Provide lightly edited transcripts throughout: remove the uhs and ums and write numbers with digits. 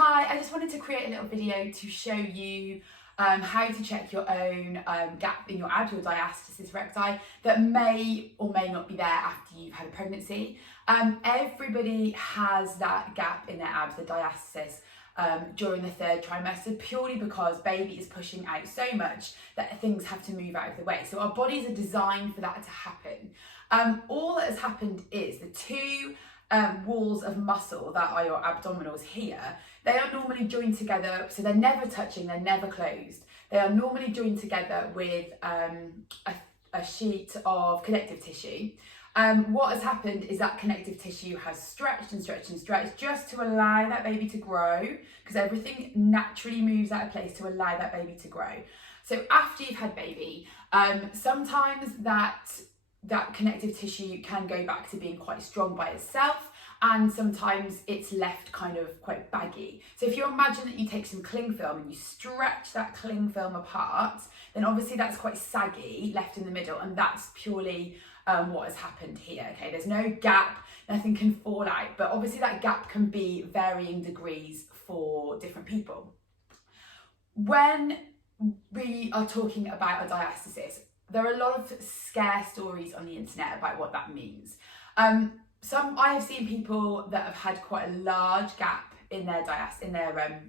Hi, I just wanted to create a little video to show you how to check your own gap in your abs, your diastasis recti, that may or may not be there after you've had a pregnancy. Everybody has that gap in their abs, the diastasis, during the third trimester, purely because baby is pushing out so much that things have to move out of the way. So our bodies are designed for that to happen. All that has happened is the two walls of muscle that are your abdominals here, they are normally joined together, so they're never touching, they're never closed. They are normally joined together with a sheet of connective tissue. What has happened is that connective tissue has stretched and stretched and stretched just to allow that baby to grow, because everything naturally moves out of place to allow that baby to grow. So after you've had baby, sometimes that connective tissue can go back to being quite strong by itself, and sometimes it's left kind of quite baggy. So if you imagine that you take some cling film and you stretch that cling film apart, then obviously that's quite saggy left in the middle, and that's purely what has happened here. Okay, there's no gap, nothing can fall out, but obviously that gap can be varying degrees for different people. When we are talking about a diastasis, there are a lot of scare stories on the internet about what that means. I have seen people that have had quite a large gap in their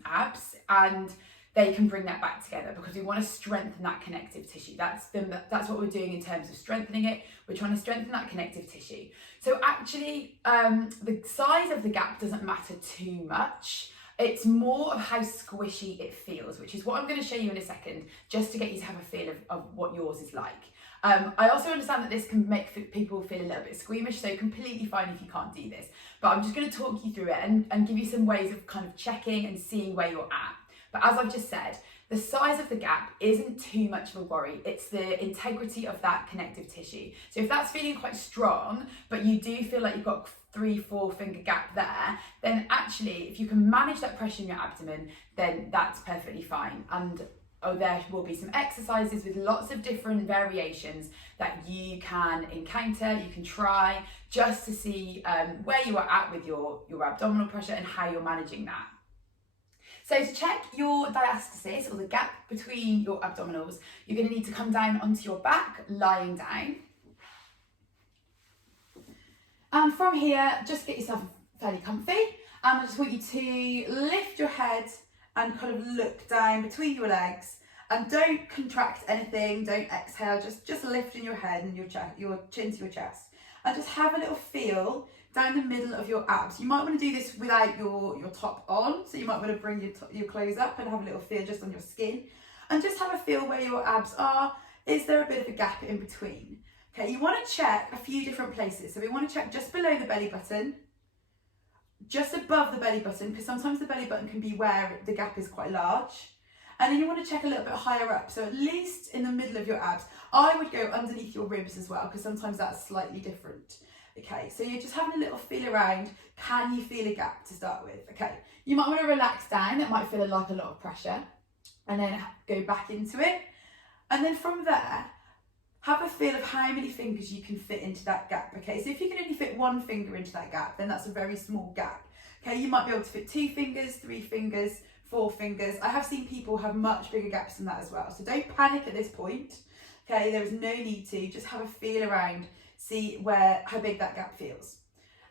abs, and they can bring that back together because we want to strengthen that connective tissue. That's what we're doing in terms of strengthening it. We're trying to strengthen that connective tissue. So actually, the size of the gap doesn't matter too much. It's more of how squishy it feels, which is what I'm going to show you in a second, just to get you to have a feel of what yours is like. I also understand that this can make people feel a little bit squeamish, so completely fine if you can't do this. But I'm just going to talk you through it and give you some ways of kind of checking and seeing where you're at. But as I've just said, the size of the gap isn't too much of a worry. It's the integrity of that connective tissue. So if that's feeling quite strong, but you do feel like you've got 3-4 finger gap there, then actually if you can manage that pressure in your abdomen, then that's perfectly fine. And there will be some exercises with lots of different variations that you can encounter, you can try, just to see where you are at with your abdominal pressure and how you're managing that. So to check your diastasis, or the gap between your abdominals, you're going to need to come down onto your back, lying down. And from here, just get yourself fairly comfy. And I just want you to lift your head and kind of look down between your legs, and don't contract anything, don't exhale, just lifting your head and your chin to your chest, and just have a little feel down the middle of your abs. You might want to do this without your top on, so you might want to bring your clothes up and have a little feel just on your skin, and just have a feel where your abs are. Is there a bit of a gap in between? Okay, you want to check a few different places. So we want to check just below the belly button, just above the belly button, because sometimes the belly button can be where the gap is quite large. And then you want to check a little bit higher up, so at least in the middle of your abs. I would go underneath your ribs as well, because sometimes that's slightly different. Okay, so you're just having a little feel around. Can you feel a gap to start with? Okay, you might want to relax down. That might feel like a lot of pressure. And then go back into it. And then from there, have a feel of how many fingers you can fit into that gap. Okay, so if you can only fit one finger into that gap, then that's a very small gap. Okay, you might be able to fit 2 fingers, 3 fingers, 4 fingers. I have seen people have much bigger gaps than that as well. So don't panic at this point. Okay, there is no need to. Just have a feel around, see how big that gap feels.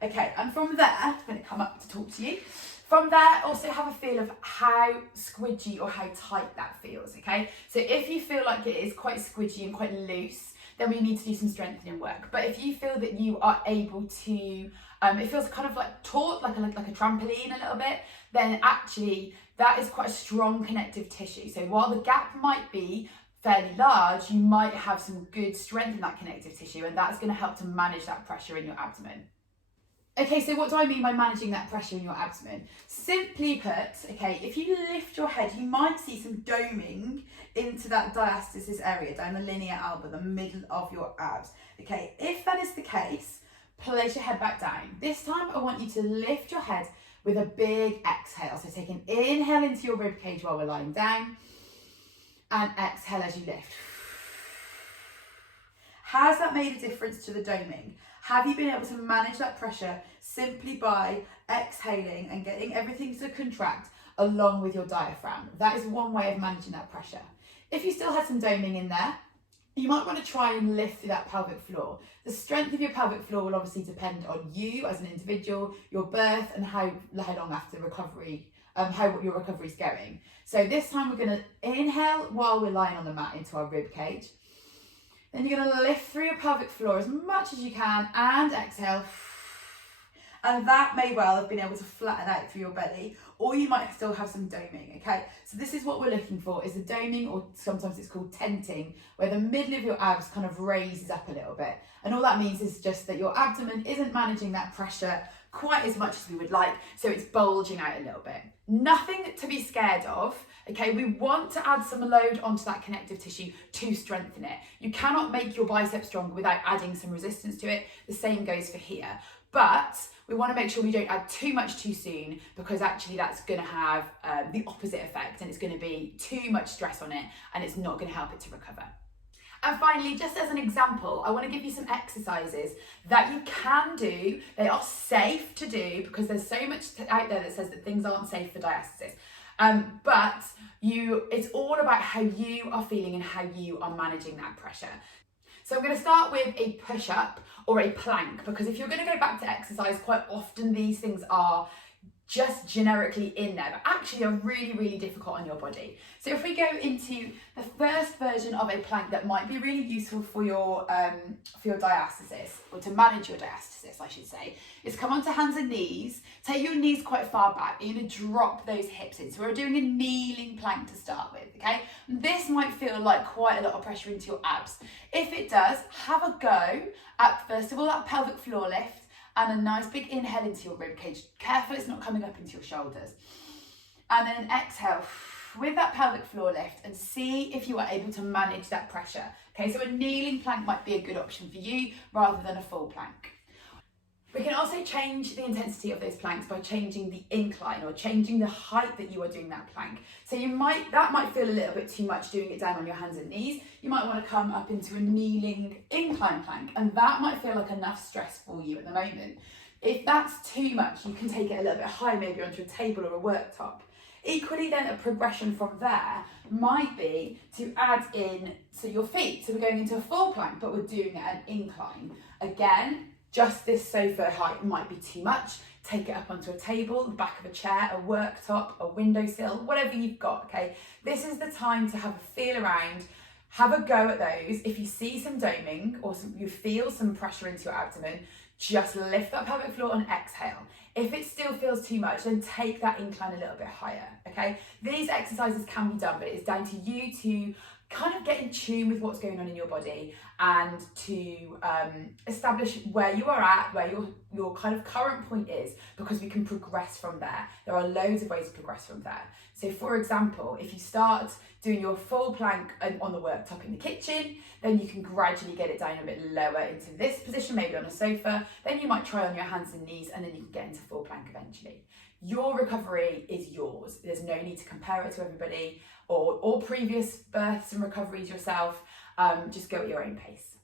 Okay, and from there, I'm going to come up to talk to you. From there, also have a feel of how squidgy or how tight that feels, okay? So if you feel like it is quite squidgy and quite loose, then we need to do some strengthening work. But if you feel that you are able to, it feels kind of like taut, like a trampoline a little bit, then actually that is quite a strong connective tissue. So while the gap might be fairly large, you might have some good strength in that connective tissue, and that's going to help to manage that pressure in your abdomen. Okay, so what do I mean by managing that pressure in your abdomen? Simply put, okay, if you lift your head, you might see some doming into that diastasis area, down the linea alba, the middle of your abs. Okay, if that is the case, place your head back down. This time I want you to lift your head with a big exhale. So take an inhale into your rib cage while we're lying down, and exhale as you lift. Has that made a difference to the doming? Have you been able to manage that pressure simply by exhaling and getting everything to contract along with your diaphragm. That is one way of managing that pressure. If you still had some doming in there, you might want to try and lift through that pelvic floor. The strength of your pelvic floor will obviously depend on you as an individual, your birth, and how long after recovery, how your recovery is going. So this time we're going to inhale while we're lying on the mat into our rib cage. Then you're going to lift through your pelvic floor as much as you can and exhale. And that may well have been able to flatten out through your belly, or you might still have some doming, okay? So this is what we're looking for, is the doming, or sometimes it's called tenting, where the middle of your abs kind of raises up a little bit. And all that means is just that your abdomen isn't managing that pressure quite as much as we would like, so it's bulging out a little bit. Nothing to be scared of, okay? We want to add some load onto that connective tissue to strengthen it. You cannot make your bicep stronger without adding some resistance to it. The same goes for here. But we want to make sure we don't add too much too soon, because actually that's going to have the opposite effect, and it's going to be too much stress on it, and it's not going to help it to recover. And finally, just as an example, I want to give you some exercises that you can do. They are safe to do, because there's so much out there that says that things aren't safe for diastasis. But it's all about how you are feeling and how you are managing that pressure. So I'm going to start with a push-up or a plank, because if you're going to go back to exercise, quite often these things are just generically in there, but actually are really, really difficult on your body. So if we go into the first version of a plank that might be really useful for your diastasis, or to manage your diastasis, I should say, is come onto hands and knees. Take your knees quite far back. You're going to drop those hips in. So we're doing a kneeling plank to start with, okay? This might feel like quite a lot of pressure into your abs. If it does, have a go at, first of all, that pelvic floor lift, and a nice big inhale into your rib cage. Careful it's not coming up into your shoulders. And then an exhale with that pelvic floor lift, and see if you are able to manage that pressure. Okay, so a kneeling plank might be a good option for you rather than a full plank. We can also change the intensity of those planks by changing the incline, or changing the height that you are doing that plank. So that might feel a little bit too much doing it down on your hands and knees. You might want to come up into a kneeling incline plank, and that might feel like enough stress for you at the moment. If that's too much, you can take it a little bit higher, maybe onto a table or a worktop. Equally then, a progression from there might be to add in your feet. So we're going into a full plank, but we're doing it at an incline. Again, just this sofa height might be too much. Take it up onto a table, the back of a chair, a worktop, a windowsill, whatever you've got, okay? This is the time to have a feel around, have a go at those. If you see some doming, or you feel some pressure into your abdomen, just lift that pelvic floor and exhale. If it still feels too much, then take that incline a little bit higher, okay? These exercises can be done, but it's down to you to kind of get in tune with what's going on in your body, and to establish where you are at, where your kind of current point is, because we can progress from there. There are loads of ways to progress from there. So for example, if you start doing your full plank on the worktop in the kitchen, then you can gradually get it down a bit lower into this position, maybe on a sofa. Then you might try on your hands and knees, and then you can get into full plank eventually. Your recovery is yours. There's no need to compare it to everybody or previous births and recoveries yourself. Just go at your own pace.